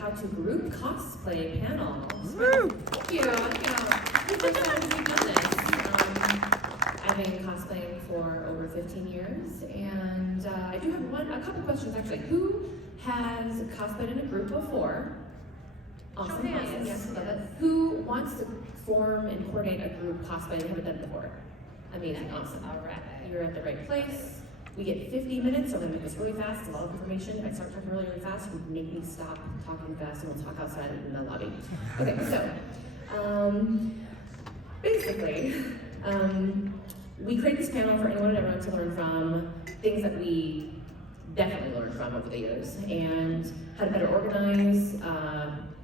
How to Group Cosplay Panel. Woo! Thank you. First time we've done this. I've been cosplaying for over 15 years, and I do have a couple questions actually. Who has cosplayed in a group before? Awesome, yes, love it. Who wants to form and coordinate a group cosplay they haven't done before? Amazing, awesome. All right, you're at the right place. We get 50 minutes, so I'm gonna make this really fast. It's a lot of information. If I start talking really fast, you make me stop talking fast, and we'll talk outside in the lobby. Okay, so basically, we created this panel for anyone and everyone to learn from things that we definitely learned from over the years, and how to better organize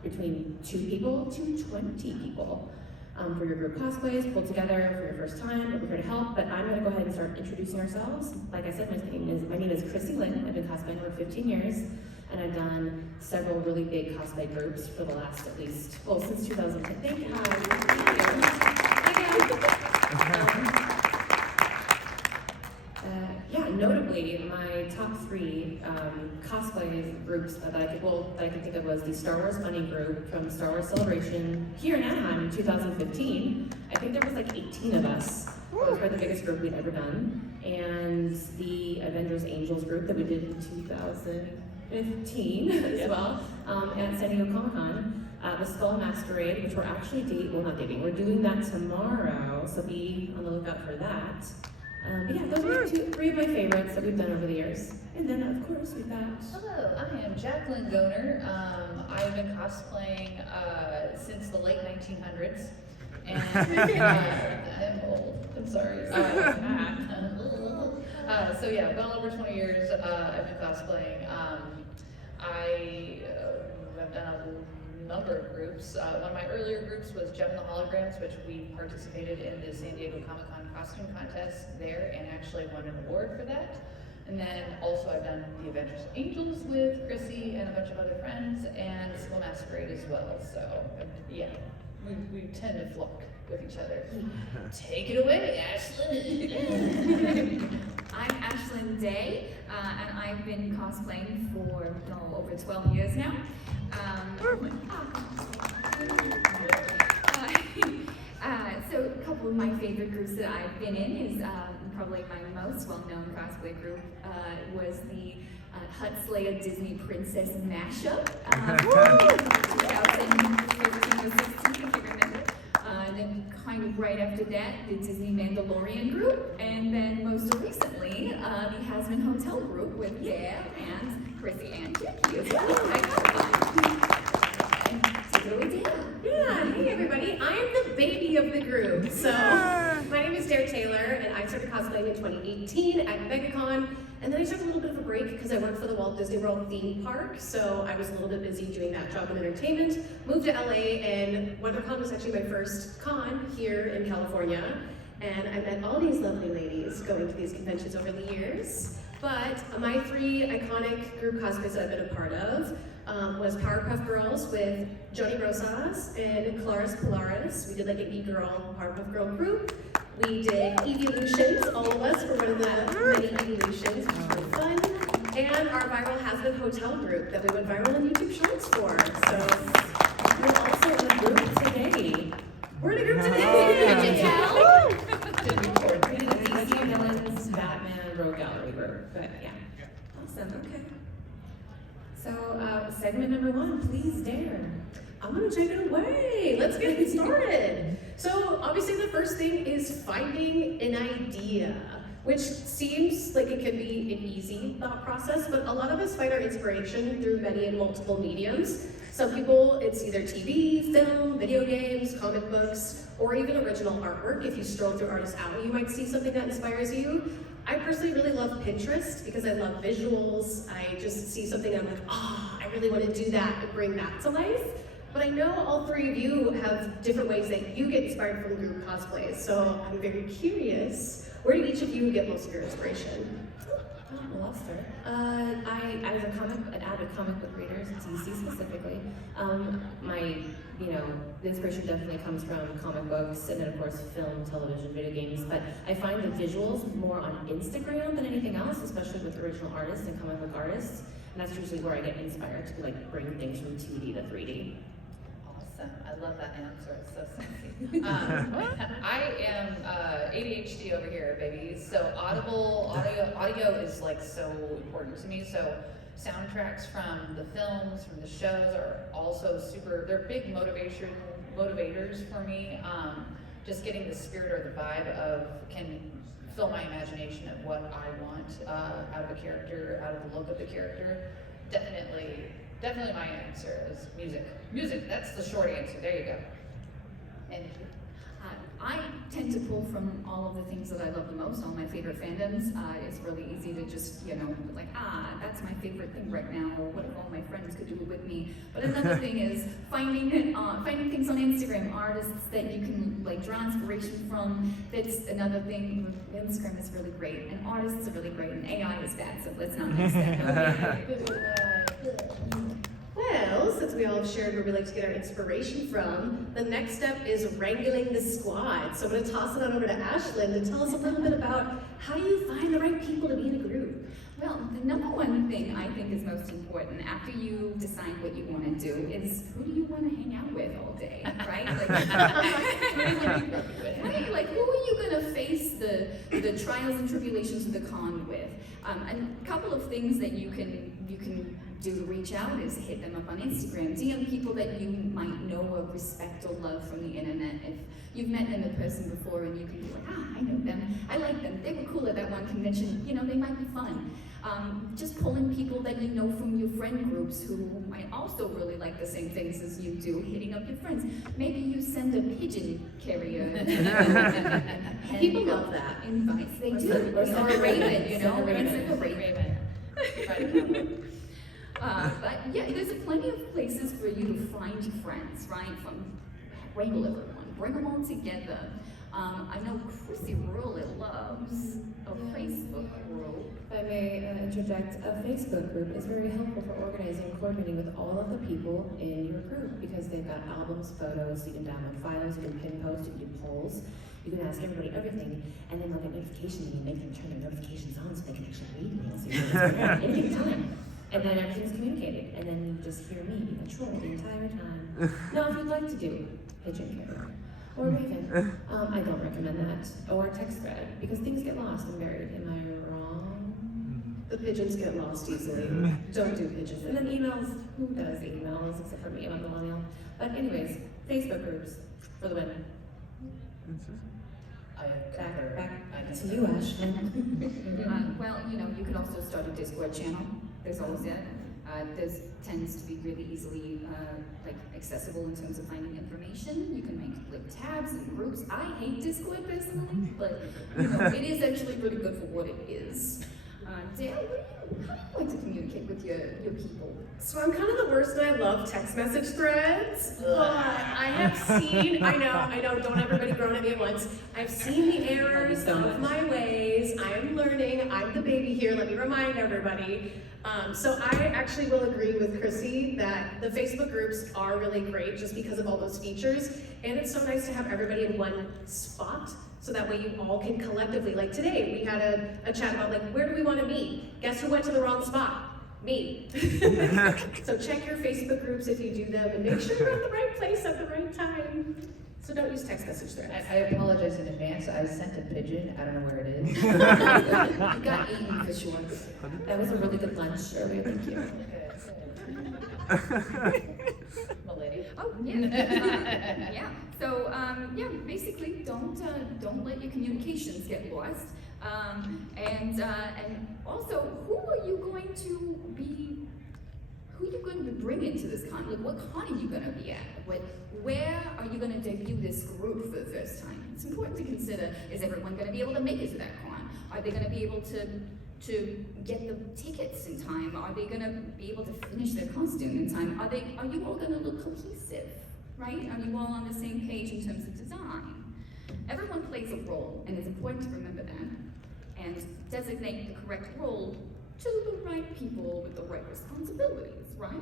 between 2 people to 20 people for your group cosplays, pulled together for your first time. We're here to help, but I'm going to go ahead and start introducing ourselves. Like I said, my name is Chrissy Lynn. I've been cosplaying for 15 years, and I've done several really big cosplay groups for the last at least, well, since 2010. Thank you. Yeah, notably, my top 3 cosplay groups that I could think of was the Star Wars Bunny group from Star Wars Celebration here in Anaheim in 2015. I think there was like 18 of us. It was probably the biggest group we'd ever done. And the Avengers Angels group that we did in 2015 as well at San Diego Comic-Con. The Skull Masquerade, which we're actually we're doing that tomorrow, so be on the lookout for that. But yeah, those are 3 of my favorites that we've done over the years. And then, of course, we've got... Hello, I am Jacqueline Goner. I've been cosplaying since the late 1900s. And I'm old, I'm sorry. So yeah, well over 20 years I've been cosplaying. I have done a number of groups. One of my earlier groups was Gem and the Holograms, which we participated in the San Diego Comic-Con costume contest there and actually won an award for that. And then also I've done the Avengers Angels with Chrissy and a bunch of other friends, and Skull Masquerade as well. So yeah, we tend to flock with each other. Take it away, Ashlyn. I'm Ashlyn Day, and I've been cosplaying for over 12 years now. So a couple of my favorite groups that I've been in is probably my most well-known cosplay group was the Hut Slayer Disney Princess Mashup. 2015 or 16, if you remember. And then kind of right after that, the Disney Mandalorian group. And then most recently, the Hasman Hotel group with and Chrissy and Jackie as well. Yeah, hey everybody, I am the baby of the group. So, my name is Dare Taylor, and I started cosplaying in 2018 at MegaCon, and then I took a little bit of a break because I worked for the Walt Disney World theme park, so I was a little bit busy doing that job in entertainment. Moved to LA, and Wondercon was actually my first con here in California, and I met all these lovely ladies going to these conventions over the years. But my 3 iconic group cosplays that I've been a part of was Powerpuff Girls with Joni Rosas and Claris Polaris. We did like an E-Girl, Powerpuff Girl group. We did Evolutions, all of us were one of the many Evolutions, which was really fun. And our viral Hasman Hotel group that we went viral on YouTube Shorts for. So we're also in a group today. We're in a group today! Did you tell? We did the DC Villains, Batman, Rogue Gallery group, but yeah. Awesome, okay. So, segment number 1, please dare. I'm gonna take it away. Let's get it started. So obviously the first thing is finding an idea, which seems like it could be an easy thought process, but a lot of us find our inspiration through many and multiple mediums. Some people, it's either TV, film, video games, comic books, or even original artwork. If you stroll through Artist Alley, you might see something that inspires you. I personally really love Pinterest because I love visuals. I just see something and I'm like, I really want to do that and bring that to life. But I know all 3 of you have different ways that you get inspired from group cosplays. So I'm very curious, where do each of you get most of your inspiration? Well, I'll start. I was an avid comic book reader, DC specifically. The inspiration definitely comes from comic books, and then of course film, television, video games. But I find the visuals more on Instagram than anything else, especially with original artists and comic book artists. And that's usually where I get inspired to like bring things from 2D to 3D. Awesome. I love that answer. It's so sexy. I am ADHD over here, baby. So audio is like so important to me. So soundtracks from the films, from the shows are also super, they're big motivators for me. Just getting the spirit or the vibe of can fill my imagination of what I want out of a character, out of the look of the character. Definitely my answer is music. Music, that's the short answer. There you go. And I tend to pull from all of the things that I love the most, all my favorite fandoms. It's really easy to just, like, that's my favorite thing right now, or what if all my friends could do it with me. But another thing is finding things on Instagram, artists that you can like draw inspiration from. That's another thing. Instagram is really great, and artists are really great, and AI is bad, so let's not mix that. Well, since we all have shared where we like to get our inspiration from, the next step is wrangling the squad. So I'm going to toss it on over to Ashlyn to tell us a little bit about how do you find the right people to be in a group? Well, the number one thing I think is most important after you decide what you want to do is who do you want to hang out with all day, right? Like who are you going to face the trials and tribulations of the con with? And a couple of things that you can do to reach out is hit them up on Instagram, DM people that you might know or respect or love from the internet. If you've met them in person before and you can be like, I know them, I like them, they were cool at that one convention, they might be fun. Just pulling people that you know from your friend groups who might also really like the same things as you do, hitting up your friends. Maybe you send a pigeon carrier. People love that. Invites, they do. Or a raven, send a raven. But yeah, there's plenty of places for you to find friends, right? Wrangle everyone, bring them all together. I know Chrissy really loves a Facebook group. If I may interject, a Facebook group is very helpful for organizing and coordinating with all of the people in your group because they've got albums, photos, you can download files, you can pin post, you can do polls, you can ask everybody everything, and then they'll get notifications and you make them turn their notifications on so they can actually read emails so you know what's going on at any time. And then everything's communicated, and then you just hear me being a troll the entire time. Now, if you'd like to do pigeon carrier or raven, I don't recommend that. Or text thread, because things get lost and buried. Am I wrong? The pigeons get lost easily. Don't do pigeons. And then emails, who does emails except for me, I'm a millennial. But anyways, Facebook groups for the win. Back to you, Ashlyn. Well, you could also start a Discord channel. There's always that. This tends to be really easily accessible in terms of finding information. You can make tabs and groups. I hate Discord personally, but it is actually really good for what it is. Dale, how do you like to communicate with your people? So I'm kind of the worst and I love text message threads, but I have seen, I know, don't everybody groan at me at once. I've seen the errors of my ways. I am learning, I'm the baby here, let me remind everybody. So I actually will agree with Chrissy that the Facebook groups are really great just because of all those features. And it's so nice to have everybody in one spot. So that way you all can collectively, like today, we had a chat about where do we want to meet? Guess who went to the wrong spot? Me. So check your Facebook groups if you do them and make sure you're at the right place at the right time. So don't use text message threads. I apologize in advance. I sent a pigeon. I don't know where it is. You got eaten for sure. That was a really good lunch earlier, thank you. Milady. Oh yeah. Yeah. So basically, don't let your communications get lost. And also, who are you going to be bringing to this con? What con are you going to be at? Where are you going to debut this group for the first time? It's important to consider: is everyone going to be able to make it to that con? Are they going to be able to get the tickets in time? Are they going to be able to finish their costume in time? Are you all going to look cohesive, right? Are you all on the same page in terms of design? Everyone plays a role, and it's important to remember that and designate the correct role to the right people with the right responsibilities, right?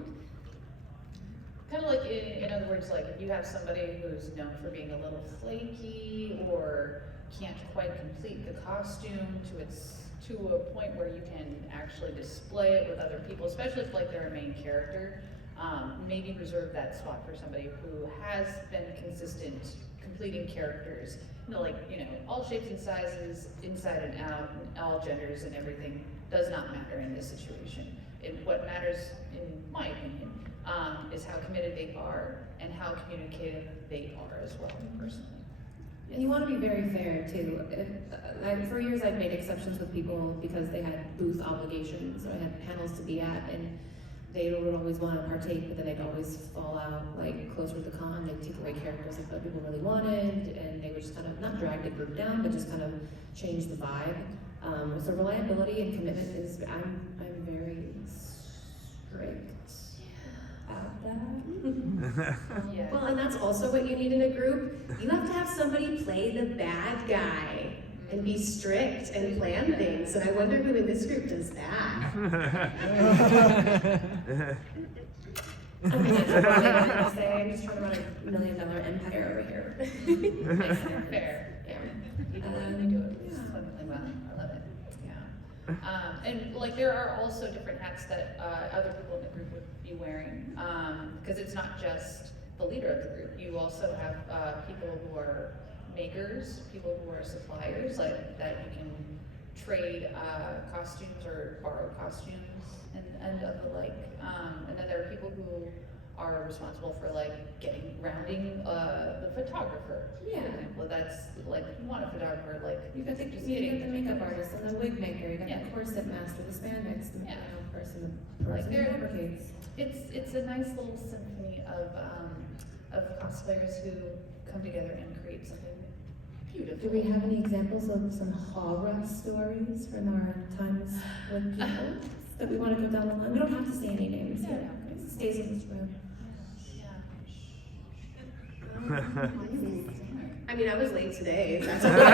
Kind of like, in other words, like if you have somebody who's known for being a little flaky or can't quite complete the costume to its to a point where you can actually display it with other people, especially if like they're a main character. Maybe reserve that spot for somebody who has been consistent completing characters, all shapes and sizes, inside and out, and all genders and everything does not matter in this situation. What matters, in my opinion, is how committed they are and how communicative they are as well, personally. And you want to be very fair too. For years I've made exceptions with people because they had booth obligations, or I had panels to be at, and they would always want to partake, but then they'd always fall out like closer to the con. They'd take away characters that other people really wanted, and they would just kind of not drag the group down, but just kind of change the vibe. So reliability and commitment is, I'm very strict about that. Yeah. Well, and that's also what you need in a group. You have to have somebody play the bad guy and be strict and plan things. And I wonder who in this group does that. I'm just trying to run $1 million empire over here. Fair. Yeah. You do it swimmingly well. I love it. Yeah. And like there are also different hats that other people in the group would be wearing, because it's not just the leader of the group. You also have people who are makers, people who are suppliers, like that you can trade costumes or borrow costumes and of the like. And then there are people who are responsible for like rounding the photographer. Yeah. For example, that's like you want a photographer like You got the makeup artist and the wig maker, you got the corset master, the spandex person, the Like person who fabricates. It's a nice little symphony of cosplayers who come together and create something beautiful. Do we have any examples of some horror stories from our times with people that we want to go down the line? We don't have to say any names. Yeah, It stays in this room. I mean, I was late today, if that's okay.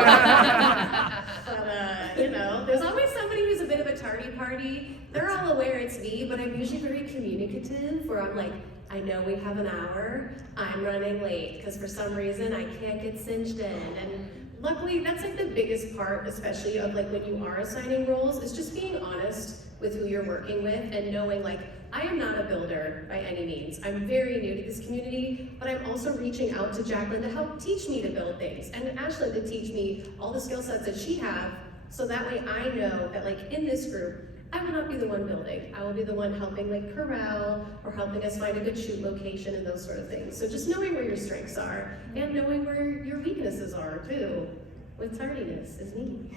But, there's always somebody who's a bit of a tardy party. They're all aware it's me, but I'm usually very communicative, where I'm like, I know we have an hour, I'm running late, because for some reason I can't get cinched in. And luckily, that's like the biggest part, especially of like when you are assigning roles, is just being honest with who you're working with and knowing like, I am not a builder by any means. I'm very new to this community, but I'm also reaching out to Jacqueline to help teach me to build things, and Ashley to teach me all the skill sets that she has, so that way I know that like in this group, I will not be the one building. I will be the one helping like corral or helping us find a good shoot location and those sort of things. So just knowing where your strengths are and knowing where your weaknesses are too, with tardiness is neat.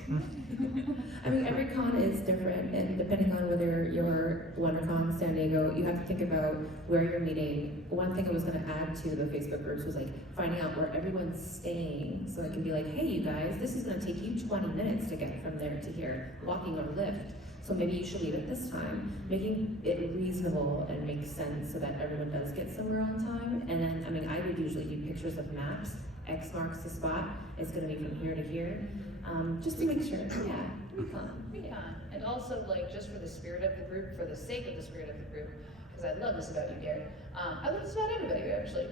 I mean, every con is different, and depending on whether you're Wondercon, San Diego, you have to think about where you're meeting. One thing I was going to add to the Facebook groups was like finding out where everyone's staying, so I can be like, hey, you guys, this is going to take you 20 minutes to get from there to here, walking or lift. So maybe you should leave at this time, making it reasonable and make sense so that everyone does get somewhere on time. And then, I mean, I would usually do pictures of maps. X marks the spot. It's going to be from here to here, just to make sure. Yeah, be fun. Yeah, and also like just for the spirit of the group, for the sake of the spirit of the group, because I love this about you, Gary. I love this about everybody actually.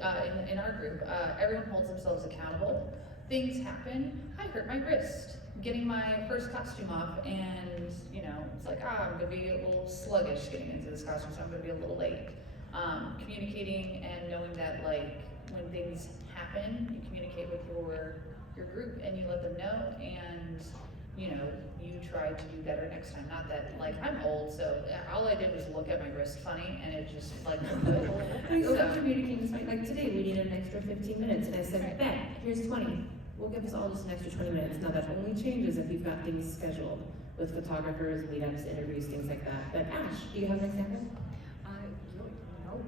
In our group, everyone holds themselves accountable. Things happen. I hurt my wrist getting my first costume off, and it's like I'm gonna be a little sluggish getting into this costume, so I'm gonna be a little late. Communicating and knowing that like when things happen, you communicate with your group and you let them know, and you try to do better next time. Not that like I'm old, so all I did was look at my wrist funny, and it just like Communicating, like today we needed an extra 15 minutes, and I said, bet, here's 20. We'll give us all just an extra 20 minutes. Now that only changes if you've got things scheduled with photographers, meetups, interviews, things like that. But Ash, do you have an example? No.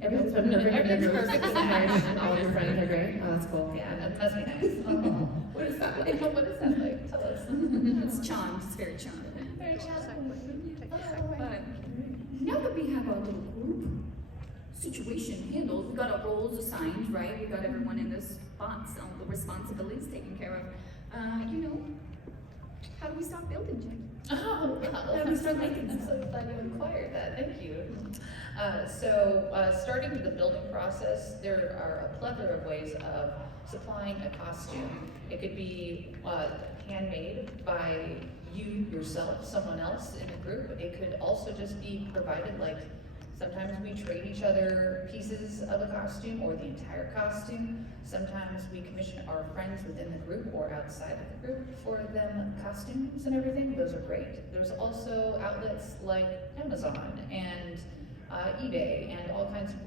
Everyone's perfect. All of your friends are great. Oh, that's cool. Yeah, that must be nice. What is that like? What is that like? Tell us. It's charmed, it's very charmed. Very challenging. But now that we have our little group situation handled, we got our roles assigned, right? We got everyone in their spots, the responsibilities taken care of. How do we start building, Jake? Oh, How do we start making I'm so glad you inquired that. Thank you. Starting with the building process, there are a plethora of ways of supplying a costume. It could be handmade by you yourself, someone else in the group. It could also just be provided, like, sometimes we trade each other pieces of a costume or the entire costume. Sometimes we commission our friends within the group or outside of the group for them costumes and everything. Those are great. There's also outlets like Amazon and eBay and all kinds of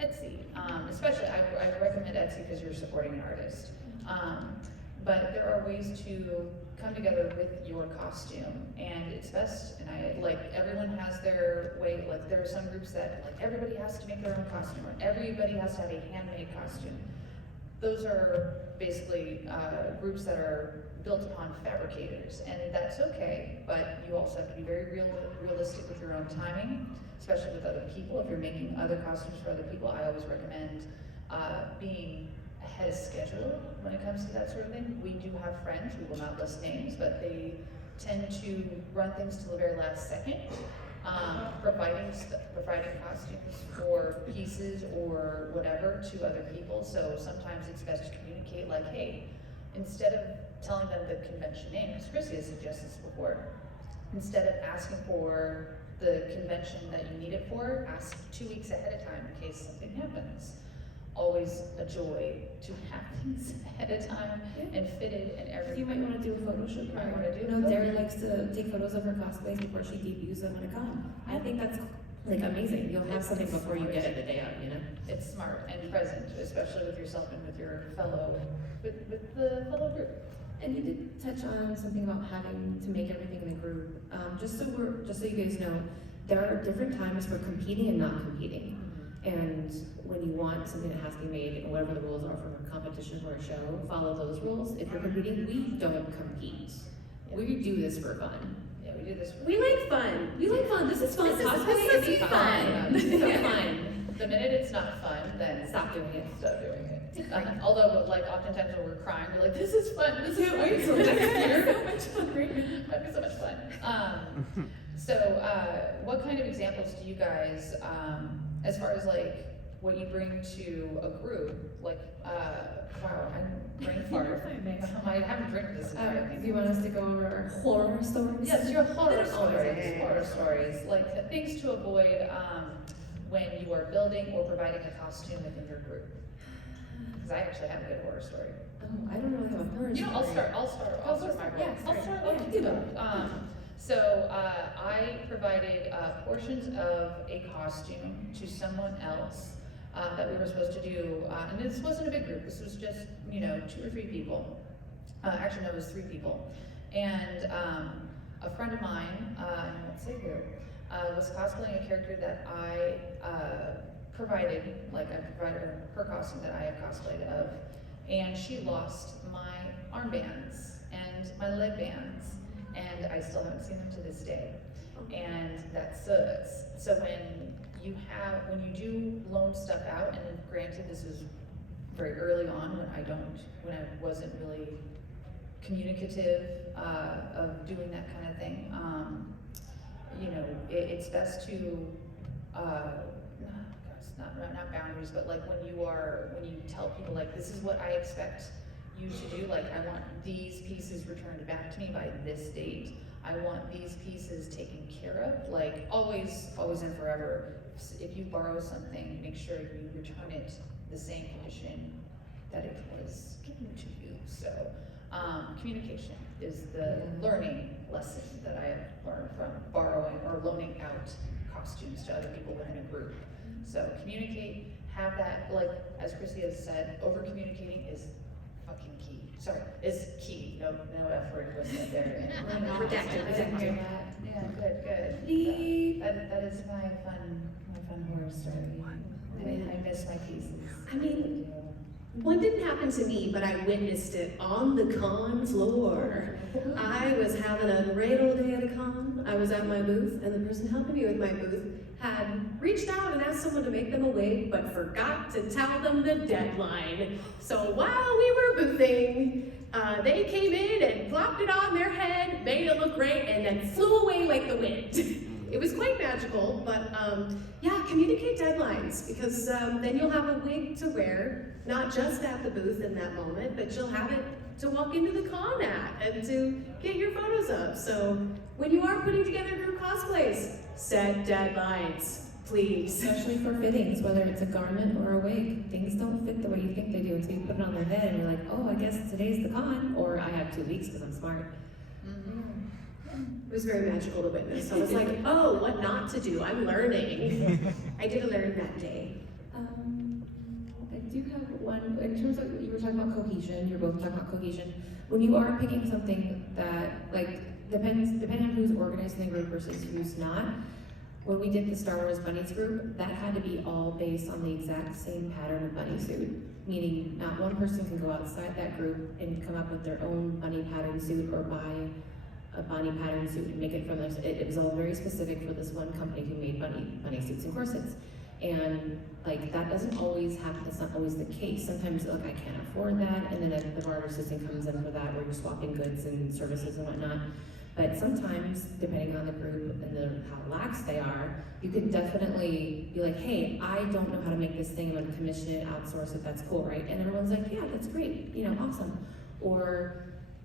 Etsy. Especially, I recommend Etsy because you're supporting an artist. But there are ways to come together with your costume, and it's best. And everyone has their way. Like, there are some groups that everybody has to make their own costume, or everybody has to have a handmade costume. Those are basically groups that are built upon fabricators, and that's okay. But you also have to be very realistic with your own timing, especially with other people. If you're making other costumes for other people, I always recommend being ahead of schedule when it comes to that sort of thing. We do have friends, we will not list names, but they tend to run things till the very last second, providing costumes or pieces or whatever to other people. So sometimes it's best to communicate, like, hey, instead of telling them the convention name, because Chrissy has suggested this before, instead of asking for the convention that you need it for, ask 2 weeks ahead of time in case something happens. Always a joy to have things ahead of time and fitted and everything. You might want to do a photo shoot. I want to do. You know, Dara likes to take photos of her cosplays before she debuts them at a con. I think that's amazing. You'll have something before you get it the day out, you know? It's smart and present, especially with yourself and with your with the fellow group. And you did touch on something about having to make everything in the group. Just so you guys know, there are different times for competing and not competing. And when you want something that has to be made, and whatever the rules are for a competition or a show, follow those rules. If you're competing, we don't compete. We do this for fun. Yeah, we do this. We like fun. We like fun. This is fun. This is fun. fun. This is so fun. The minute it's not fun, then Stop doing it. Stop doing it. Although, oftentimes when we're crying, we're like, "This is fun. This is wait for next year. so much fun. Might be so much fun." So, what kind of examples do you guys, as far as what you bring to a group, wow, I'm brain fart. I haven't drank this entire thing. Do you want us to go over our horror stories? Yes, your horror There's always stories. a Horror stories, like things to avoid when you are building or providing a costume within your group. Because I actually have a good horror story. Oh, I don't really have a horror story. I'll start my horror. Yeah, I'll start. do that. So I provided portions of a costume to someone else that we were supposed to do, and this wasn't a big group. This was just 2 or 3 people. Actually, no, it was 3 people. And a friend of mine, I won't say who, was cosplaying a character that I provided. I provided her costume that I have cosplayed of, and she lost my armbands and my leg bands. And I still haven't seen them to this day. And that sucks. So when you do loan stuff out, and granted this was very early on when I wasn't really communicative of doing that kind of thing, it's best to not boundaries, but when you tell people this is what I expect you to do, I want these pieces returned back to me by this date. I want these pieces taken care of, always and forever. If you borrow something, make sure you return it the same condition that it was given to you. So, communication is the learning lesson that I have learned from borrowing or loaning out costumes to other people within a group. So communicate, have that, as Chrissy has said, over-communicating is fucking key. Sorry, is key. No F word wasn't there. Redacted. Yeah, good. That is my fun horror story. I miss my pieces. I mean, one didn't happen to me, but I witnessed it on the con floor. I was having a great old day at a con. I was at my booth, and the person helping me with my booth had reached out and asked someone to make them a wig, but forgot to tell them the deadline. So while we were boothing, they came in and plopped it on their head, made it look great, and then flew away like the wind. it was quite magical, but yeah, communicate deadlines, because then you'll have a wig to wear, not just at the booth in that moment, but you'll have it to walk into the con at and to get your photos up. So when you are putting together group cosplays, set deadlines, please. Especially for fittings, whether it's a garment or a wig. Things don't fit the way you think they do until you put it on their head and you're like, oh, I guess today's the con, or I have 2 weeks because I'm smart. It was very magical to witness. I was like, oh, what not to do, I'm learning. I did learn that day. I do have one, in terms of, you were talking about cohesion, you're both talking about cohesion. When you are picking something that, like, depending on who's organizing the group versus who's not, when we did the Star Wars Bunnies group, that had to be all based on the exact same pattern of bunny suit. Meaning, not one person can go outside that group and come up with their own bunny pattern suit or buy a bunny pattern suit and make it from this. It was all very specific for this one company who made bunny suits and corsets. And like that doesn't always happen, it's not always the case. Sometimes like I can't afford that, and then the barter system comes in for that where you're swapping goods and services and whatnot. But sometimes, depending on the group and how lax they are, you can definitely be like, hey, I don't know how to make this thing, I'm gonna commission it, outsource it, that's cool, right? And everyone's like, yeah, that's great, you know, awesome. Or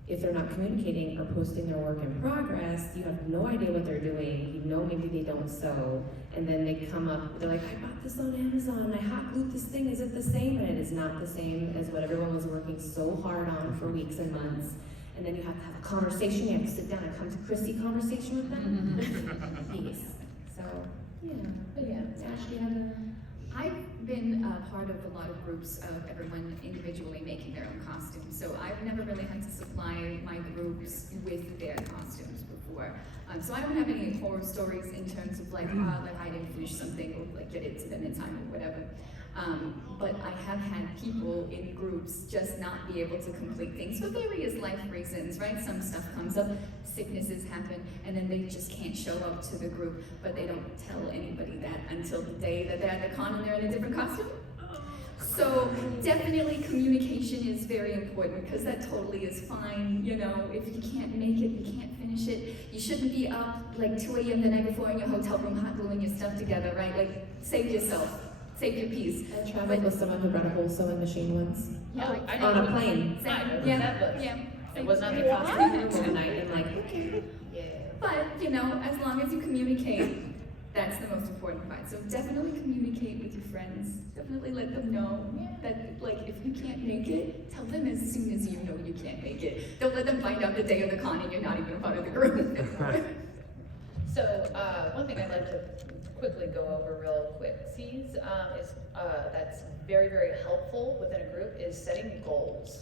if they're not communicating or posting their work in progress, you have no idea what they're doing, you know maybe they don't sew, and then they come up, they're like, I bought this on Amazon, I hot glued this thing, is it the same? And it is not the same as what everyone was working so hard on for weeks and months. And then you have to have a conversation, you have to sit down and come to Chrissy conversation with them. Yes. So, yeah. But yeah, Ashley had a... I've been part of a lot of groups of everyone individually making their own costumes, so I've never really had to supply my groups with their costumes before. So I don't have any horror stories in terms of like, like I didn't finish something or like get it to them in time or whatever. But I have had people in groups just not be able to complete things for various life reasons, right? Some stuff comes up, sicknesses happen, and then they just can't show up to the group, but they don't tell anybody that until the day that they're at the con and they're in a different costume. So definitely communication is very important because that totally is fine, you know, if you can't make it, you can't finish it. You shouldn't be up like 2 a.m. the night before in your hotel room hot gluing your stuff together, right? Like, save yourself. Save your piece. I traveled with someone who brought a whole sewing machine once. Yeah, On a plane. Yeah. It was not the We costume. were one night and like, okay. Yeah. But, you know, as long as you communicate, that's the most important part. So definitely communicate with your friends. Definitely let them know that, like, if you can't make it, tell them as soon as you know you can't make it. Don't let them find out the day of the con and you're not even a part of the group. So one thing I'd like to quickly go over real quick, is that's very, very helpful within a group is setting goals.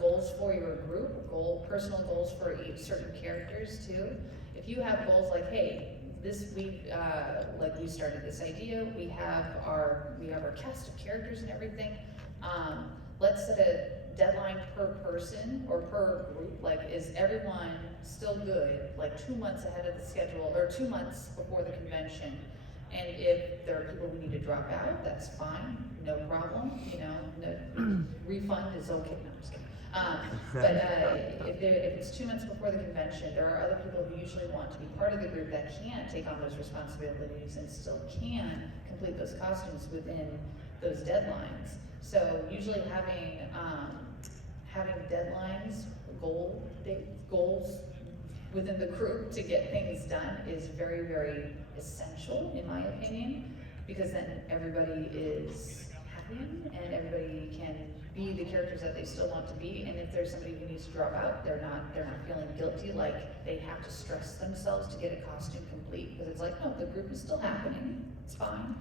Goals for your group, personal goals for each certain characters too. If you have goals like, hey, this week, like we started this idea, we have our cast of characters and everything. Let's set a deadline per person or per group. Like, is everyone still good? Like 2 months ahead of the schedule or 2 months before the convention. And if there are people who need to drop out, that's fine, no problem. You know, no, refund is okay. No, I'm just kidding. But if it's 2 months before the convention, there are other people who usually want to be part of the group that can take on those responsibilities and still can complete those costumes within those deadlines. So usually having deadlines, goals within the group to get things done is very, very essential, in my opinion, because then everybody is happy and everybody can be the characters that they still want to be. And if there's somebody who needs to drop out, they're not feeling guilty like they have to stress themselves to get a costume complete, because it's like, no, the group is still happening, it's fine,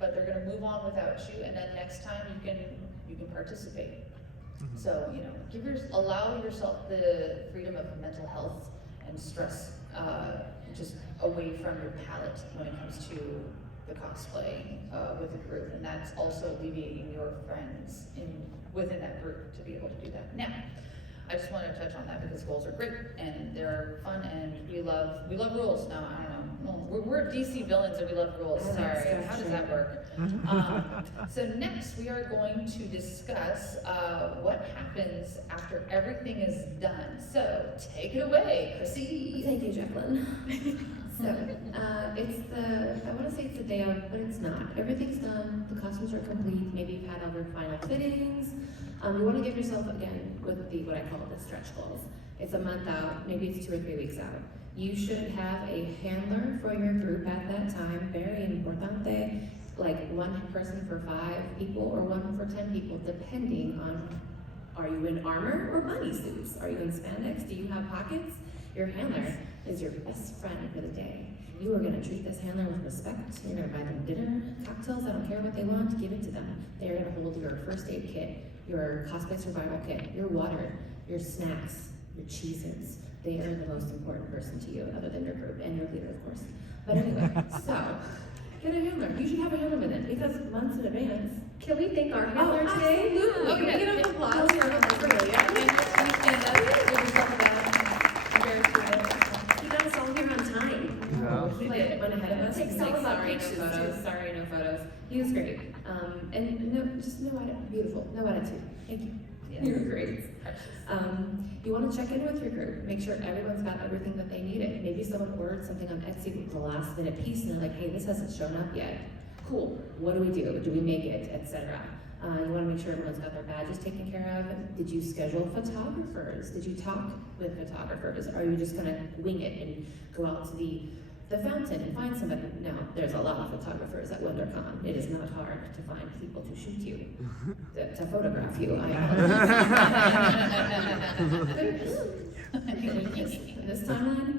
but they're gonna move on without you, and then next time you can participate. So, you know, allow yourself the freedom of mental health and stress just away from your palette when it comes to the cosplay with a group, and that's also alleviating your friends within that group to be able to do that. Now, I just want to touch on that because goals are great and they're fun and we love rules. No, I don't know. We're DC villains and we love rules. Sorry, how does that work? So next we are going to discuss what happens after everything is done. So take it away, Chrissy. Thank you, Jacqueline. I want to say it's the day of, but it's not. Everything's done, the costumes are complete, maybe you've had all your final fittings. You want to give yourself, again, with what I call the stretch goals. It's a month out, maybe it's 2 or 3 weeks out. You should have a handler for your group at that time, very importante, like 1 person for 5 people or 1 for 10 people, depending on, are you in armor or bunny suits? Are you in spandex? Do you have pockets? Your handler is your best friend for the day. You are going to treat this handler with respect. You're going to buy them dinner, cocktails, I don't care what they want, give it to them. They're going to hold your first aid kit, your cosplay survival kit, your water, your snacks, your Cheez-Its. They are the most important person to you, other than your group, and your leader, of course. But anyway, so, get a handler. You should have a handler with it, because months in advance. Can we thank our handler today? Absolutely. Can we get an applause for Australia? He got us all here on time. He like went ahead of us. Takes He's all like, of our sorry, no pictures, photos. too. Sorry, no photos. He was great. And no, just no attitude. Beautiful. No attitude. Thank you. You're great. You want to check in with your group. Make sure everyone's got everything that they needed. Maybe someone ordered something on Etsy with the last minute piece, and they're like, hey, this hasn't shown up yet. Cool. What do we do? Do we make it? Etc. You want to make sure everyone's got their badges taken care of. Did you schedule photographers? Did you talk with photographers? Are you just going to wing it and go out to the fountain and find somebody? No, there's a lot of photographers at Wondercon. It is not hard to find people to shoot you, to photograph you. I apologize. In this timeline.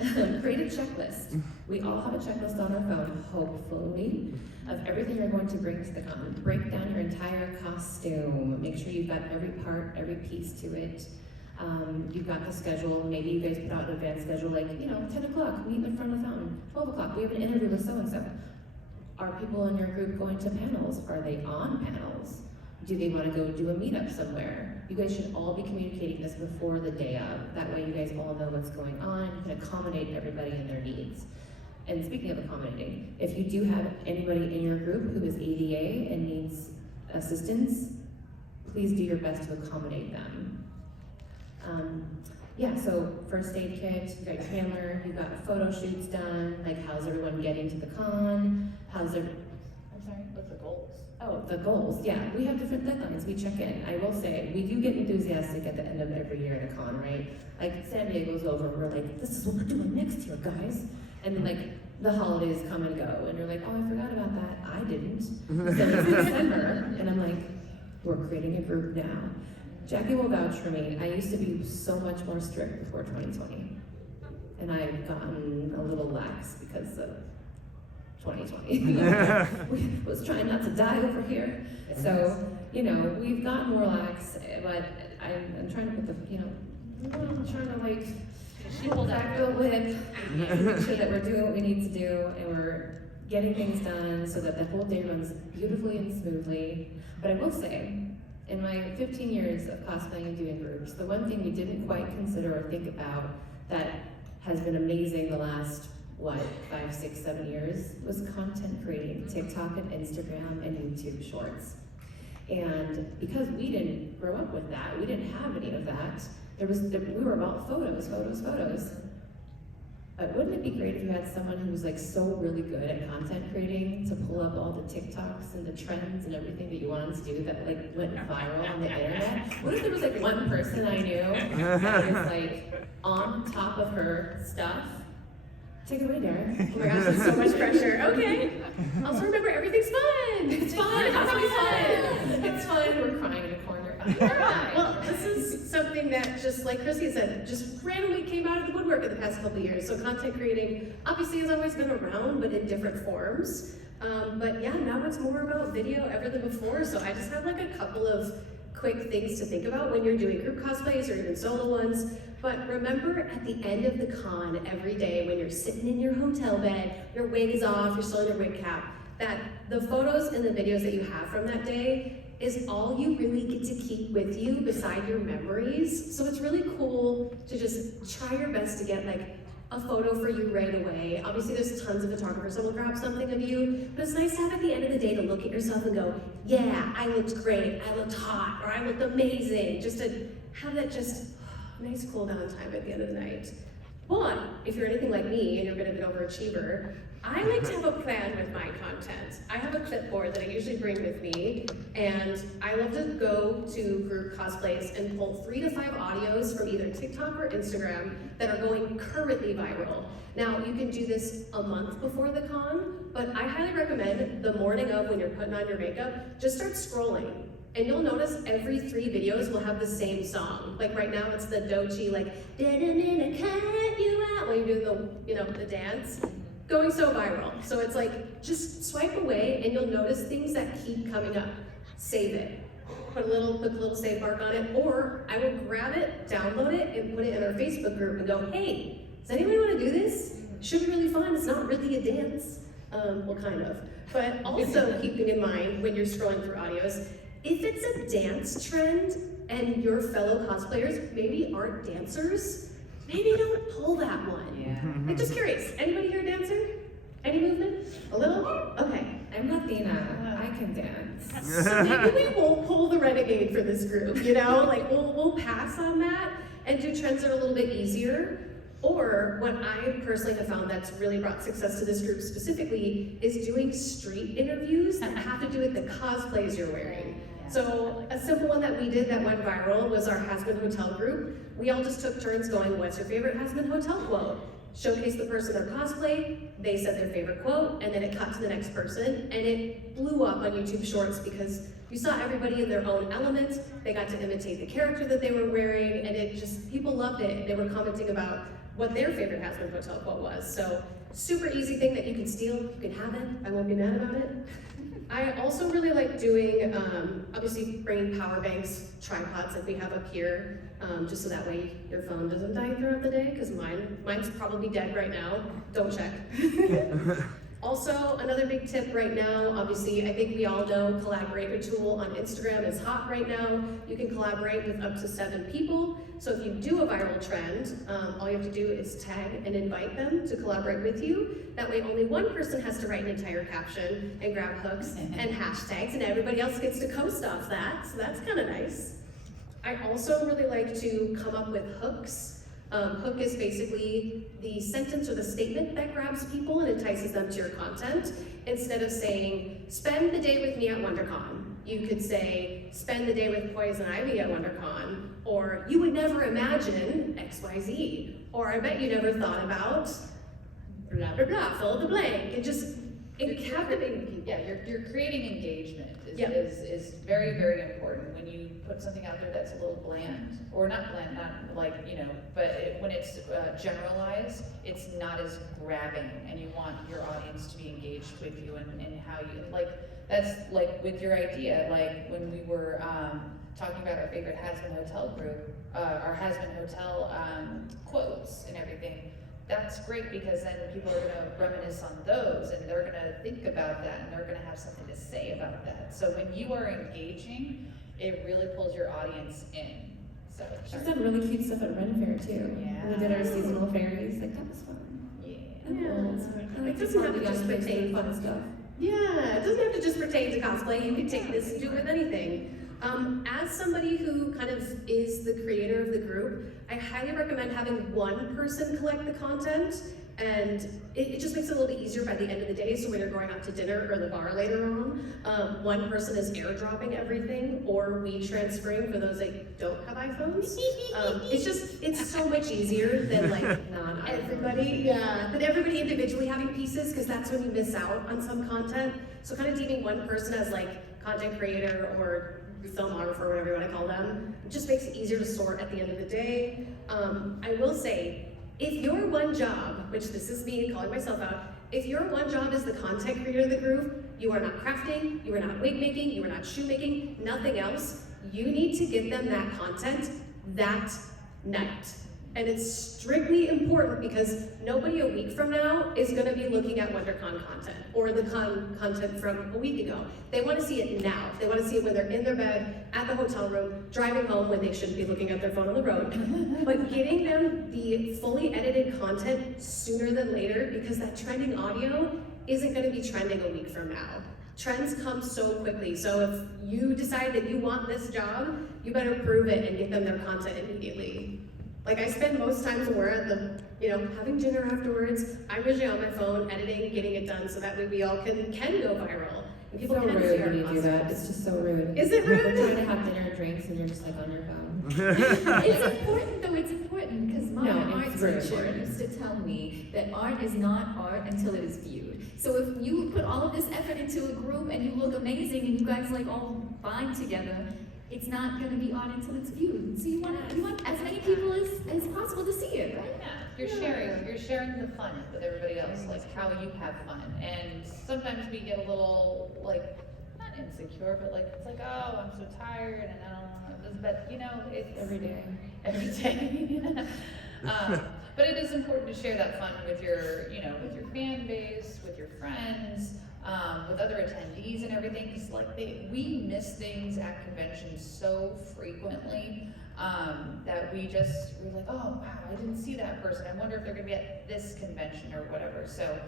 So, create a checklist. We all have a checklist on our phone, hopefully, of everything you're going to bring to the con. Break down your entire costume. Make sure you've got every part, every piece to it. You've got the schedule. Maybe you guys put out an advanced schedule, like, 10 o'clock, meet in front of the fountain. 12 o'clock, we have an interview with so-and-so. Are people in your group going to panels? Are they on panels? Do they want to go do a meetup somewhere? You guys should all be communicating this before the day of. That way you guys all know what's going on. You can accommodate everybody and their needs. And speaking of accommodating, if you do have anybody in your group who is ADA and needs assistance, please do your best to accommodate them. So first aid kit, you got your handler, you got photo shoots done, like how's everyone getting to the con? I'm sorry, what's the goals? Oh, the goals, yeah, we have different deadlines, we check in. I will say, we do get enthusiastic at the end of every year at a con, right? Like San Diego's over, we're like, this is what we're doing next year, guys. And then like, the holidays come and go, and you're like, oh, I forgot about that, I didn't. Then it's December, and I'm like, we're creating a group now. Jackie will vouch for me, I used to be so much more strict before 2020. And I've gotten a little lax because of 2020. We was trying not to die over here. So, we've gotten more lax, but I'm trying to put I'm trying to like, pull back the whip, and make sure that we're doing what we need to do, and we're getting things done so that the whole day runs beautifully and smoothly. But I will say, in my 15 years of cosplaying and doing groups, the one thing we didn't quite consider or think about that has been amazing the last, 5, 6, 7 years, was content creating, TikTok and Instagram and YouTube Shorts. And because we didn't grow up with that, we didn't have any of that, we were about photos. But wouldn't it be great if you had someone who was like so really good at content creating to pull up all the TikToks and the trends and everything that you wanted to do that like went viral on the internet? What if there was like one person I knew that was like on top of her stuff? Take it away, Darren. Oh my gosh, there's so much pressure. Okay. Also remember, everything's fun. It's fun. It has to be fun. It's fun. We're crying in a corner. Well, this is something that, just like Chrissy said, just randomly came out of the woodwork in the past couple of years. So content creating obviously has always been around, but in different forms. But yeah, now it's more about video ever than before. So I just have like a couple of quick things to think about when you're doing group cosplays or even solo ones. But remember, at the end of the con every day, when you're sitting in your hotel bed, your wig is off, you're still in your wig cap, that the photos and the videos that you have from that day is all you really get to keep with you beside your memories. So it's really cool to just try your best to get like a photo for you right away. Obviously there's tons of photographers that will grab something of you, but it's nice to have at the end of the day to look at yourself and go, yeah, I looked great, I looked hot, or I looked amazing, just to have that just nice cool down time at the end of the night. But if you're anything like me and you're a bit of an overachiever, I like to have a plan with my content. I have a clipboard that I usually bring with me, and I love to go to group cosplays and pull 3 to 5 audios from either TikTok or Instagram that are going currently viral. Now, you can do this a month before the con, but I highly recommend the morning of when you're putting on your makeup, just start scrolling. And you'll notice every 3 videos will have the same song. Like right now, it's the Dochi, like, didn't mean to cut you out, when you're doing the dance. Going so viral. So it's like, just swipe away and you'll notice things that keep coming up. Save it. Put a little save mark on it, or I will grab it, download it, and put it in our Facebook group and go, hey, does anybody want to do this? Should be really fun. It's not really a dance. Well, kind of. But also keeping in mind when you're scrolling through audios, if it's a dance trend and your fellow cosplayers maybe aren't dancers, maybe don't pull that one. Yeah. I'm just curious, anybody here a dancer? Any movement? A little? Okay. I'm Latina. I can dance. So maybe we won't pull the renegade for this group, like we'll pass on that and do trends that are a little bit easier. Or what I personally have found that's really brought success to this group specifically is doing street interviews that have to do with the cosplays you're wearing. So a simple one that we did that went viral was our Has-Been Hotel group. We all just took turns going, what's your favorite Has-Been Hotel quote? Showcase the person their cosplay, they said their favorite quote, and then it cut to the next person, and it blew up on YouTube Shorts because you saw everybody in their own element, they got to imitate the character that they were wearing, and people loved it. They were commenting about what their favorite Has-Been Hotel quote was. So super easy thing that you can steal, you can have it, I won't be mad about it. I also really like doing, obviously bringing power banks, tripods like we have up here, just so that way your phone doesn't die throughout the day, because mine's probably dead right now. Don't check. Also, another big tip right now, obviously, I think we all know Collaborator tool on Instagram is hot right now. You can collaborate with up to 7 people. So if you do a viral trend, all you have to do is tag and invite them to collaborate with you. That way only one person has to write an entire caption and grab hooks and hashtags, and everybody else gets to coast off that, so that's kind of nice. I also really like to come up with hooks. Hook is basically the sentence or the statement that grabs people and entices them to your content. Instead of saying, spend the day with me at Wondercon, you could say, spend the day with Poison Ivy at Wondercon, or you would never imagine XYZ, or I bet you never thought about blah, blah, blah, fill in the blank. It just, captivating people. Yeah, you're creating engagement Yeah. is very, very important. When you put something out there that's a little bland, or not bland, not like, but when it's generalized, it's not as grabbing, and you want your audience to be engaged with you and how you, that's like with your idea, like when we were talking about our favorite Has-Been Hotel group, our Has-Been Hotel quotes and everything. That's great, because then people are going to reminisce on those, and they're going to think about that, and they're going to have something to say about that. So when you are engaging, it really pulls your audience in. So She's done really cute stuff at Ren Fair too. Yeah. We did our seasonal fairies. That was fun. yeah. I like It doesn't have to the just young kids pertain doing fun stuff. Yeah, it doesn't have to just pertain to cosplay. You can take this and do it with anything. As somebody who kind of is the creator of the group, I highly recommend having one person collect the content, and it just makes it a little bit easier by the end of the day. So when you're going out to dinner or the bar later on, one person is airdropping everything or transferring for those that don't have iPhones. It's so much easier than than everybody individually having pieces, because that's when you miss out on some content. So kind of deeming one person as content creator or filmographer, whatever you want to call them, it just makes it easier to sort at the end of the day. I will say, if your one job, which this is me calling myself out, if your one job is the content creator of the group, you are not crafting, you are not wig making, you are not shoe making, nothing else, you need to get them that content that night. And it's strictly important because nobody a week from now is going to be looking at WonderCon content or the content from a week ago. They want to see it now. They want to see it when they're in their bed, at the hotel room, driving home when they shouldn't be looking at their phone on the road. But getting them the fully edited content sooner than later, because that trending audio isn't going to be trending a week from now. Trends come so quickly. So if you decide that you want this job, you better prove it and get them their content immediately. Like I spend most times when we're at the, having dinner afterwards, I'm usually on my phone editing, getting it done so that way we all can go viral. And people so can see rude our when you do costumes. that. It's just so rude. Is it You're rude? trying to have dinner and drinks and you're just like on your phone. It's important though, it's important, because my No, art it's very teacher important. used to tell me that art is not art until it is viewed. So if you put all of this effort into a group and you look amazing and you guys like all vibe together, it's not going to be art until it's viewed. So you want as many people as possible to see it, right? Yeah, you're sharing the fun with everybody else, like how you have fun. And sometimes we get a little like, not insecure, but like, it's like, oh, I'm so tired and I don't want to, but it's Every day. every day. But it is important to share that fun with your, with your fan base, with your friends, with other attendees and everything. Because we miss things at conventions so frequently that we're like, oh wow, I didn't see that person. I wonder if they're gonna be at this convention or whatever. So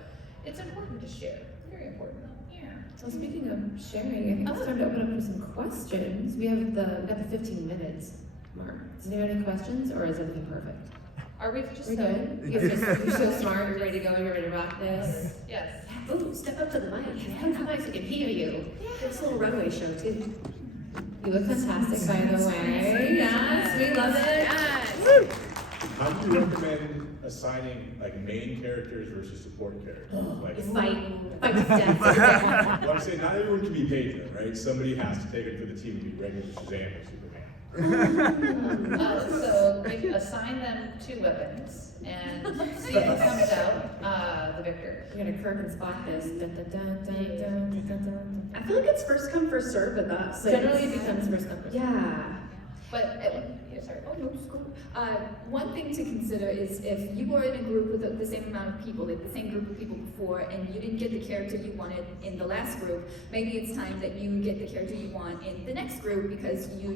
it's important to share. Very important. Yeah. Well, speaking of sharing, I think it's time to open up for some questions. We've got the 15 minutes mark. Does anyone have any questions, or is everything perfect? Are we just We're so? good? You're so smart, you're ready to go, you're ready to rock this. Yes. Ooh, step up to the mic. Come to the mic so we can hear you. It's a little runway show too. You look fantastic, by the way. Yes, we love it. Yes. How do you recommend assigning like main characters versus support characters? Like, Fight to death. well, I'm saying not everyone can be paid though, right? Somebody has to take it for the team to be regular Shazam or Superman. So we assign them 2 weapons and see who comes out the victor. You're gonna Kirk and spot this. Dun, dun, dun, dun, dun, dun, dun, dun. I feel like it's first come, first serve with us. Like, Generally, it becomes first come, first serve. yeah. But, sorry. Oh, no, just go. One thing to consider is if you were in a group with the same amount of people, like the same group of people before, and you didn't get the character you wanted in the last group, maybe it's time that you get the character you want in the next group because you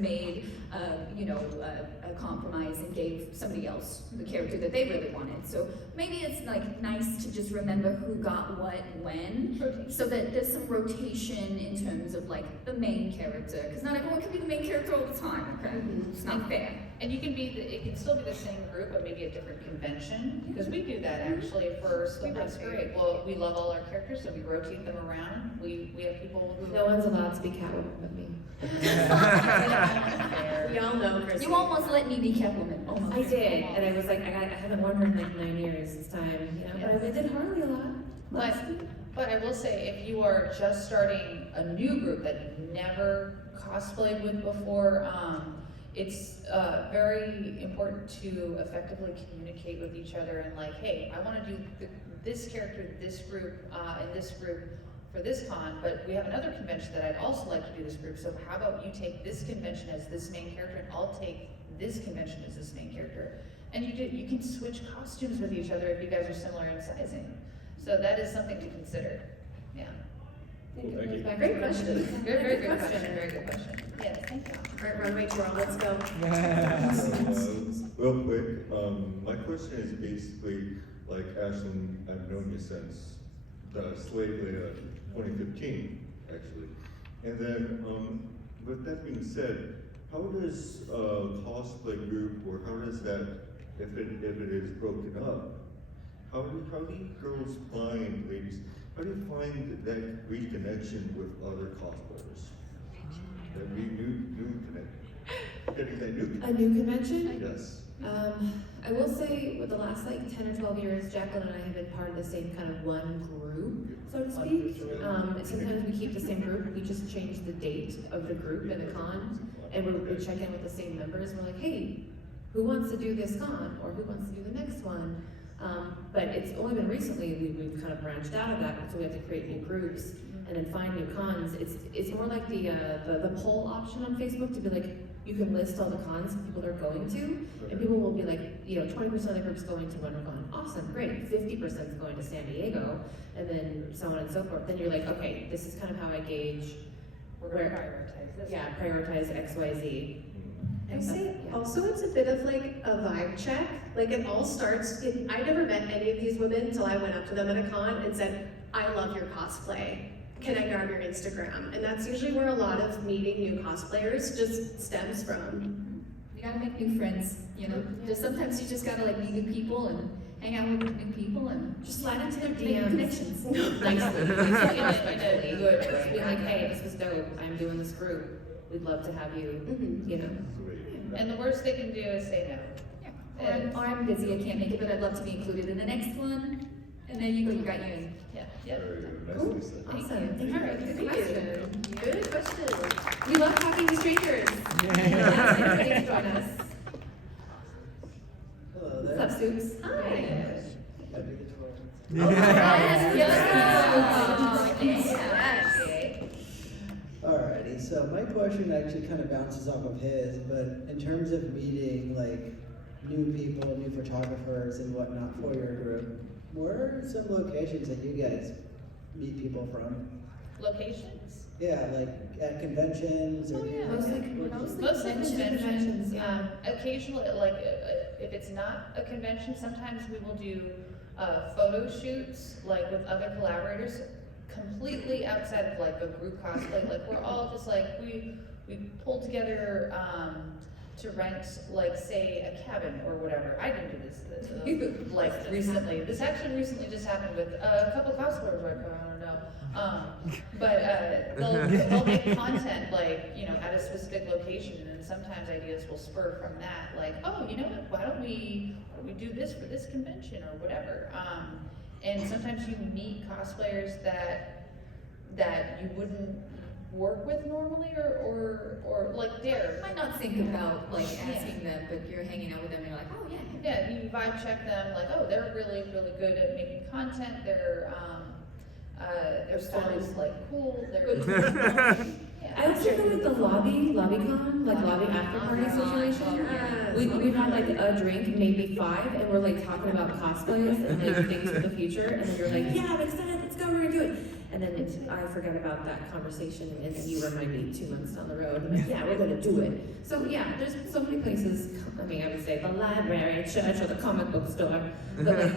made a compromise and gave somebody else the character that they really wanted. So maybe it's like nice to just remember who got what when, so that there's some rotation in terms of like the main character, because not everyone can be the main character all the time. Okay, it's not fair. And it can still be the same group, but maybe a different convention, because we do that actually for That's great. Well, we love all our characters, so we rotate them around. We have people who... No one's allowed to be Catwoman but me. We all know, Chris. You almost let me be Catwoman. Almost. I did, and I was like, I haven't worn her in like 9 years. It's time, But I did Harley a lot. But I will say, if you are just starting a new group that you've never cosplayed with before, it's very important to effectively communicate with each other and like, hey, I want to do this character, this group, and this group for this con, but we have another convention that I'd also like to do this group, so how about you take this convention as this main character and I'll take this convention as this main character. And you can switch costumes with each other if you guys are similar in sizing. So that is something to consider. Yeah. Cool, thank you. Great question. Very good question. Very good question. Yes, thank you. All right, runway twirl, let's go. Real quick, my question is basically, like Ashlyn, I've known you since the Slave Leia 2015, actually. And then, with that being said, how does a cosplay group, or how does that, if it is broken up, how do you girls find, ladies, how do you find that reconnection with other cosplayers? That new connection. Getting that new A new convention? Yes. I will say with the last like 10 or 12 years, Jacqueline and I have been part of the same kind of one group, so to speak. Sometimes we keep the same group, we just change the date of the group and the con, and we check in with the same members. We're like, hey, who wants to do this con, or who wants to do the next one? But it's only been recently we've kind of branched out of that, so we have to create new groups and then find new cons. It's more like the poll option on Facebook to be like, you can list all the cons people are going to, and people will be like, 20% of the group's going to Wondercon. Awesome, great. 50% is going to San Diego, and then so on and so forth. Then you're like, okay, this is kind of how I gauge We're going to prioritize this. Yeah, prioritize X, Y, Z. I say also it's a bit of like a vibe check. Like it all starts, I never met any of these women until I went up to them at a con and said, I love your cosplay. Can I grab your Instagram? And that's usually where a lot of meeting new cosplayers just stems from. You gotta make new friends, you know? Just sometimes you just gotta like meet new people and hang out with new people and Just slide into their make DMs. connections. Nicely. in a good way. Be like, hey, this was dope. I'm doing this group. We'd love to have you, you know. And the worst they can do is say no. Yeah. Or I'm busy, I can't make it, but I'd love to be included in the next one. And then you go, you got you in. Yeah, yep. Cool. Nicely said. Awesome. Thank you. All right, good question. Good question. We love talking to strangers. Anybody can join us. Hello What's there. up, Soups? Hi. Happy to talk. Alrighty, so my question actually kind of bounces off of his, but in terms of meeting like new people, new photographers and whatnot for your group, where are some locations that you guys meet people from? Locations? Yeah, like at conventions or Oh, yeah. Mostly Mostly conventions, conventions. yeah. Occasionally, like if it's not a convention, sometimes we will do photo shoots like with other collaborators, completely outside of like a group cosplay. Like we're all just like we pulled together to rent like say a cabin or whatever. I didn't do this like recently. This actually recently just happened with a couple cosplayers. I don't know. But they'll make content like, you know, at a specific location, and then sometimes ideas will spur from that. Like, oh, you know what? Why don't we do this for this convention or whatever? And sometimes you meet cosplayers that you wouldn't work with normally, or like Dare. Might not think about like asking them, but you're hanging out with them and you're like, oh yeah. Yeah, you vibe check them, like, oh, they're really, really good at making content. Their style is like cool. I also go with the LobbyCon, like lobby after party situation. We've had like a drink, maybe 5, and we're like talking about cosplays and like things for the future, and then you're like, yeah, I'm excited, let's go, we're gonna do it. And then I forget about that conversation, and then you remind me 2 months down the road, and like, yeah, we're gonna do it. So yeah, there's so many places. I mean, I would say the library, church, or the comic book store, but like,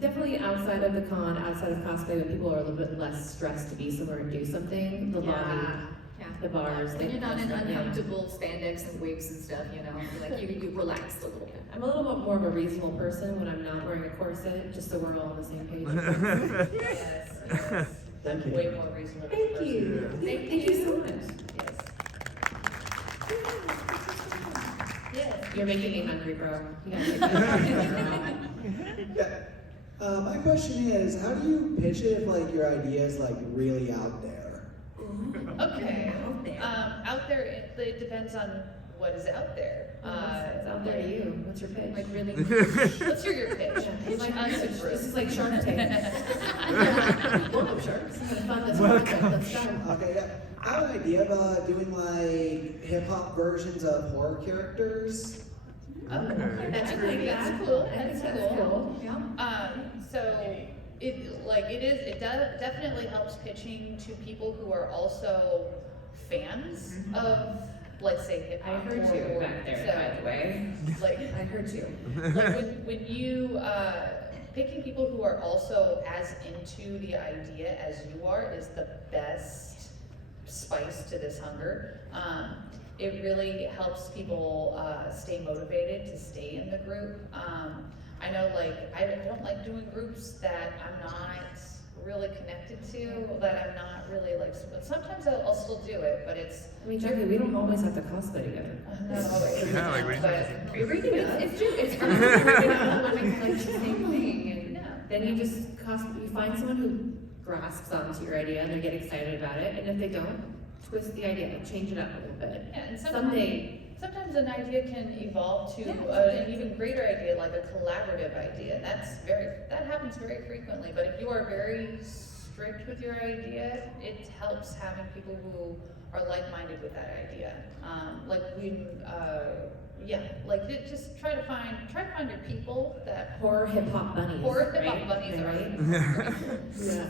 definitely outside of the con, outside of cosplay, when people are a little bit less stressed to be somewhere and do something, the lobby, the bars. And you're not in uncomfortable spandex and wigs and stuff, you know, like you relaxed a little bit. I'm a little bit more of a reasonable person when I'm not wearing a corset, just so we're all on the same page. Yes. Thank you. Way more reasonable. Thank person. you. Thank you so much. Yes. Yes. You're making me hungry, bro. You gotta take that. Yeah. My question is, how do you pitch it if like your idea is like really out there? Okay. Out there. Out there, it depends on what is out there. It's out there to you. What's your pitch? Like really. Let's hear your pitch. It's like Pitch us a this group. is like Shark Tank. Welcome, sharks. It's kind of fun. Let's Welcome. Let's go. Okay, yeah. I have an idea about doing like hip hop versions of horror characters. Okay. That's I pretty think that's bad. cool. I think That's that's cool. cool. Yeah. So it definitely helps pitching to people who are also fans of, let's say, hip I hop. heard you back there, by the way. Like, I heard you. like when you picking people who are also as into the idea as you are is the best spice to this hunger. It really helps people stay motivated to stay in the group. I know, like, I don't like doing groups that I'm not really connected to, that I'm not really like. Sometimes I'll still do it, but it's I mean, Jackie, we don't always have to cosplay together. not always. Yeah, like we- But It's true. It's fun. It's like the same thing, and no. then you just you find someone who grasps onto your idea and they get excited about it, and if they don't, twist the idea, change it up a little bit. Yeah, and sometimes an idea can evolve to an even greater idea, like a collaborative idea. That happens very frequently. But if you are very strict with your idea, it helps having people who are like-minded with that idea. Just try to find your people that Horror hip hop bunnies. Horror hip hop right? bunnies Am I are right? yeah.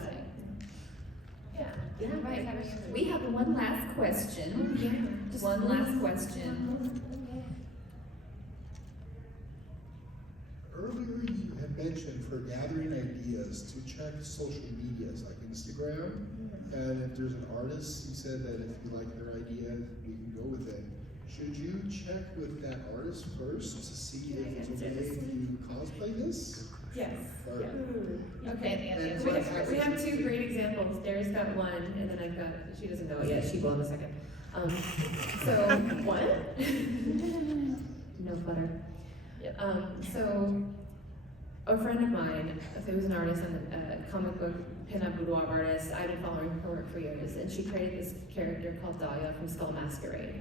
Yeah. Yeah, right. We have one last question. Yeah. Just one last question. Earlier you had mentioned for gathering ideas to check social medias like Instagram, and if there's an artist, you said that if you like their idea, we can go with it. should you check with that artist first to see if it's okay if you cosplay this? Yes. Or- Yeah. Okay. And We what have, happens we have if- two great examples. There's got one, and then I've got, she doesn't know it yet, she will in a second. So, What? no butter. Yep. So, a friend of mine, who was an artist and a comic book pinup boudoir artist, I've been following her work for years, and she created this character called Dahlia from Skull Masquerade.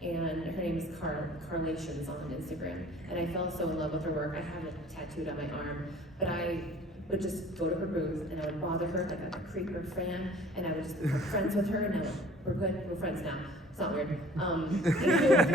And her name is Carlotta on Instagram. And I fell so in love with her work. I have it tattooed on my arm. But I would just go to her booth and I would bother her like a creeper fan, and I would just become friends with her, and I would, we're good, we're friends now. It's not weird. And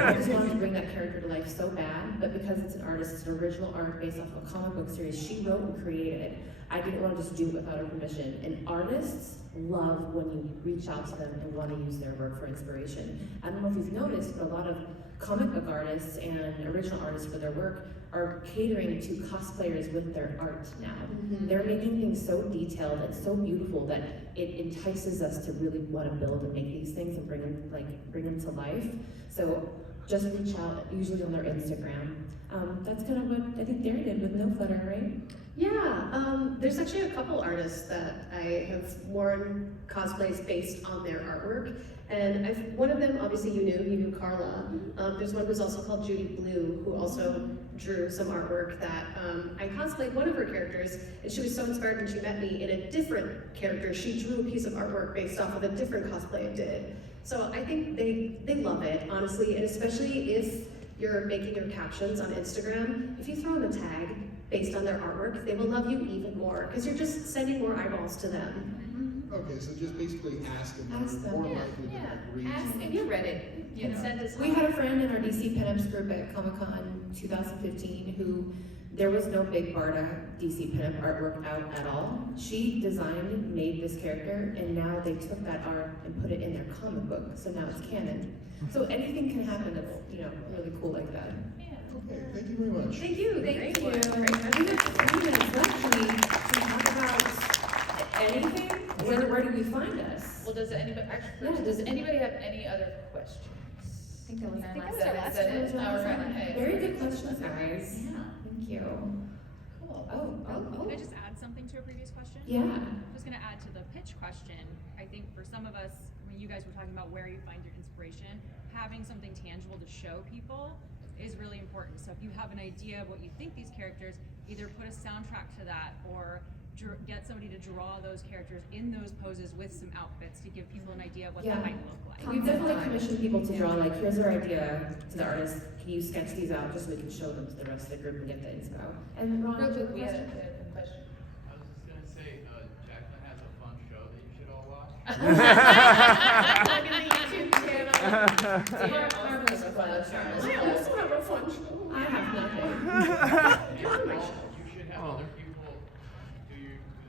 I just wanted to bring that character to life so bad, but because it's an artist, it's an original art based off of a comic book series she wrote and created, I didn't want to just do it without her permission. And artists love when you reach out to them and want to use their work for inspiration. I don't know if you've noticed, but a lot of comic book artists and original artists for their work are catering to cosplayers with their art now. Mm-hmm. They're making things so detailed and so beautiful that it entices us to really want to build and make these things and bring them to life. So just reach out, usually on their Instagram. That's kind of what I think Darren did with No Flutter, right? Yeah, there's actually a couple artists that I have worn cosplays based on their artwork, and one of them, obviously you knew Carla. There's one who's also called Judy Blue, who also drew some artwork that I cosplayed one of her characters, and she was so inspired when she met me in a different character. She drew a piece of artwork based off of a different cosplay I did. So I think they love it, honestly, and especially if you're making your captions on Instagram, if you throw in a tag based on their artwork, they will love you even more, because you're just sending more eyeballs to them. Okay, so just basically ask them. Ask them. More Yeah, likely to yeah. agree. Ask and get Reddit, you know. Consent is We had a friend in our DC Pinups group at Comic-Con 2015 who, there was no big Barda DC Pinup artwork out at all. She designed, made this character, and now they took that art and put it in their comic book, so now it's canon. So anything can happen that's, really cool like that. Okay, thank you very much. Thank you. Thank you. Great. We have 3 minutes left. Can we talk about anything? Where do we find us? Well, does anybody have any other questions? I think that was our last Is that it? That was our All right. last one. Very good questions, guys. Yeah. Thank you. Cool. Oh. Can I just add something to a previous question? Yeah. I'm just gonna add to the pitch question. I think for some of us, when you guys were talking about where you find your inspiration, having something tangible to show people is really important. So if you have an idea of what you think these characters, either put a soundtrack to that or get somebody to draw those characters in those poses with some outfits to give people an idea of what Yeah. that might look like. We've definitely commissioned people to draw, like, here's our idea to the artist. Can you sketch these out just so we can show them to the rest of the group and get the inspo? And Ron, Real do you quick, have we a had question? a question. I was just gonna say, Jacqueline has a fun show that you should all watch. Plug in the YouTube channel. Marvelous Fun. I also have a fun show. I have nothing. You should have other people do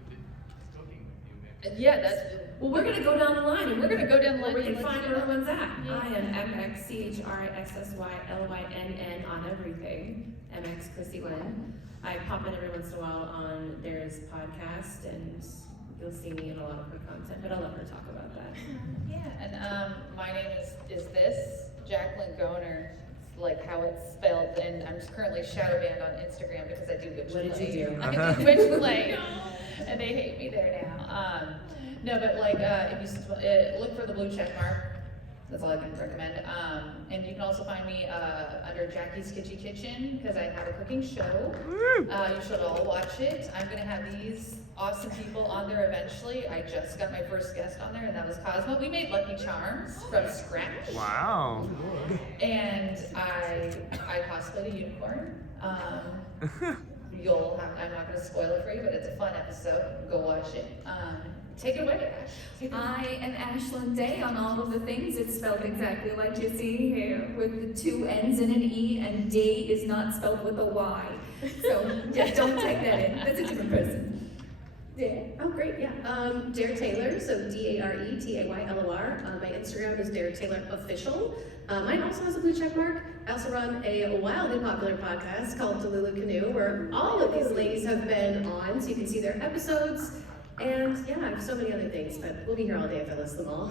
the cooking with you, maybe. Yeah, that's. Well, we're gonna go down the line and We're gonna go down the line where we and can let's find do where that. everyone's at. Yeah. I am MXCHRISSYLYNN on everything. MX Chrissy Lynn. I pop in every once in a while on There's podcast, and you'll see me in a lot of her content, but I'll let her talk about that. Yeah, and my name is this, Jacqueline Goner, like how it's spelled, and I'm currently shadow banned on Instagram because I do witch play. What did you do? I do witch play, and they hate me there now. No, but like, if you look for the blue check mark, that's all I can recommend. And you can also find me under Jackie's Kitschy Kitchen, because I have a cooking show. You should all watch it. I'm gonna have these awesome people on there eventually. I just got my first guest on there, and that was Cosmo. We made Lucky Charms from scratch. Wow. And I cosplayed a unicorn. I'm not gonna spoil it for you, but it's a fun episode. Go watch it. Take it away, Ash. I am Ashlyn Day on all of the things. It's spelled exactly like you see here, with the 2 N's and an E, and Day is not spelled with a Y. So just don't take that in. That's a different person. Dare. Oh, great, yeah. Dare Taylor, so DareTaylor. My Instagram is Dare Taylor Official. Mine also has a blue check mark. I also run a wildly popular podcast called Delulu Canoe, where all of these ladies have been on, so you can see their episodes. And yeah, I have so many other things, but we'll be here all day if I list them all.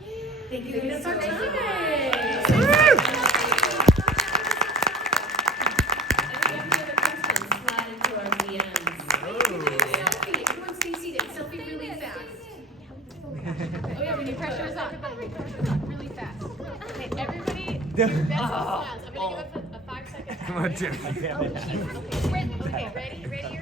Thank you Thank for you our so time. much. And if you have any other questions, slide into our DMs. Selfie, everyone stay seated. Selfie really fast. Oh yeah, when you pressure is on. Really fast. Okay, everybody, your best applause. I'm gonna give us a 5-second. Come on, Jim. Okay, ready? Ready?